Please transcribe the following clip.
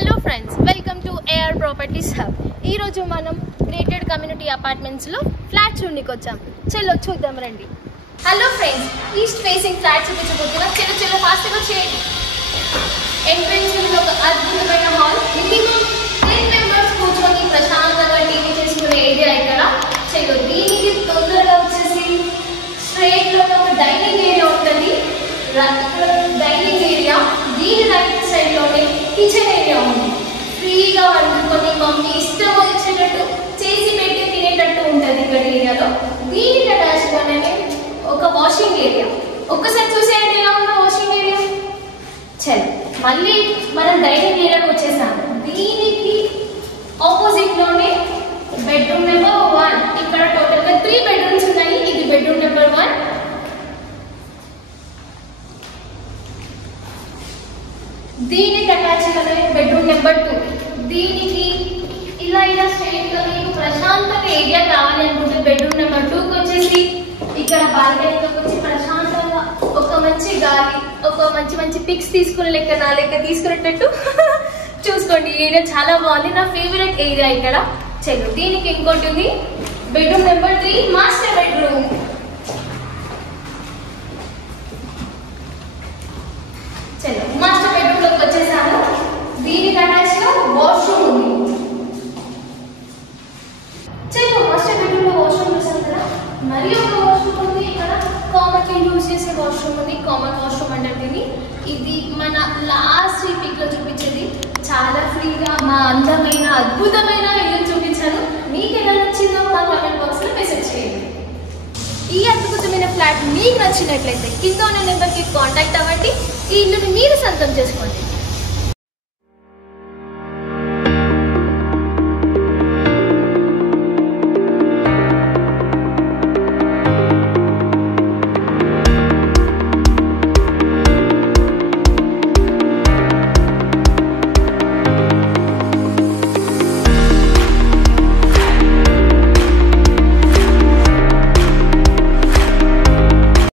Hello friends, welcome to AR properties hub. ఈరోజు మనం grated community అపార్ట్మెంట్స్లో flats చూడడానికి వచ్చాం. చలో చూద్దాం రండి. Hello friends, east facing flat చూపించబోతున్నా. చలో ఫాస్ట్గా చేయండి. ఎంట్రెన్స్ ఒక అద్భుతమైన హాల్, మినిమం 10 మెంబర్స్ కూర్చొని ప్రశాంతంగా టీవీ చేసుకునే ఏరియా ఇక్కడ. చలో దీనికి తొందరగా వచ్చేసి స్ట్రైట్ లో ఒక డైనింగ్ ఏరియా ఉంటుంది. డైనింగ్ ఏరియా, దీని రైట్ సైడ్ లోనే కిచెన్ ఏరియా ఉంది. ఫ్రీగా వండుకొని మమ్మీ ఇష్టం వచ్చేటట్టు చేసి పెట్టి తినేటట్టు ఉంటుంది ఇక్కడ ఏరియాలో. దీనికి అటాచ్ గానే ఒక వాషింగ్ ఏరియా. ఒక్కసారి చూసేయండి ఎలా ఉందో వాషింగ్ ఏరియా. చల్ మళ్ళీ మనం డైనింగ్ ఏరియాకి వచ్చేసాము. దీనికి ఆపోజిట్ లోనే బెడ్రూమ్ నెంబర్ 1. ఇక్కడ టోటల్ గా 3 బెడ్రూమ్స్ ఉన్నాయి. ఇది బెడ్రూమ్ నెంబర్ 1. దీనికి అటాచ్ గానే బెడ్రూమ్ నెంబర్ 2. దీనికి ఇలా స్ట్రైట్ గా మీకు ప్రశాంతంగా ఏరియా కావాలి అనుకుంటే బెడ్రూమ్ నెంబర్ 2కి వచ్చేసి ఇక్కడ బాల్కనీలోకి వచ్చి ప్రశాంతంగా ఒక మంచి గాలి, ఒక మంచి పిక్స్ తీసుకునే లెక్క, నా లెక్క తీసుకునేటట్టు చూసుకోండి. ఏరియా చాలా బాగుంది, నా ఫేవరెట్ ఏరియా ఇక్కడ. చలో దీనికి ఇంకోటి ఉంది, బెడ్రూమ్ నెంబర్ 3, మాస్టర్ బెడ్రూమ్. చలో మాస్టర్ బెడ్రూమ్ లోకి వచ్చేసాము. దీనికి అటాచ్ గా వాష్రూమ్ ఉంది. చలో మాస్టర్ బెడ్రూమ్ లో వాష్రూమ్ చూసాం కదా, మరి ఒక వాష్రూమ్ ఉంది ఇక్కడ. కామన్ గా యూజ్ చేసే వాష్రూమ్ ఉంది, కామన్ వాష్రూమ్ అంటే ఇది మన లాస్ట్ పిక్ లో చూపించేది. చాలా ఫ్రీగా మా అందమైన అద్భుతమైన ఇల్లు చూపించాను. మీకు ఎలా నచ్చిందో మా కామెంట్ బాక్స్ లో మెసేజ్ చేయండి. ఈ అద్భుతమైన ఫ్లాట్ మీకు నచ్చినట్లయితే కింద ఉన్న నెంబర్కి కాంటాక్ట్ అవ్వండి. ఈ ఇల్లుని మీరు సొంతం చేసుకోండి.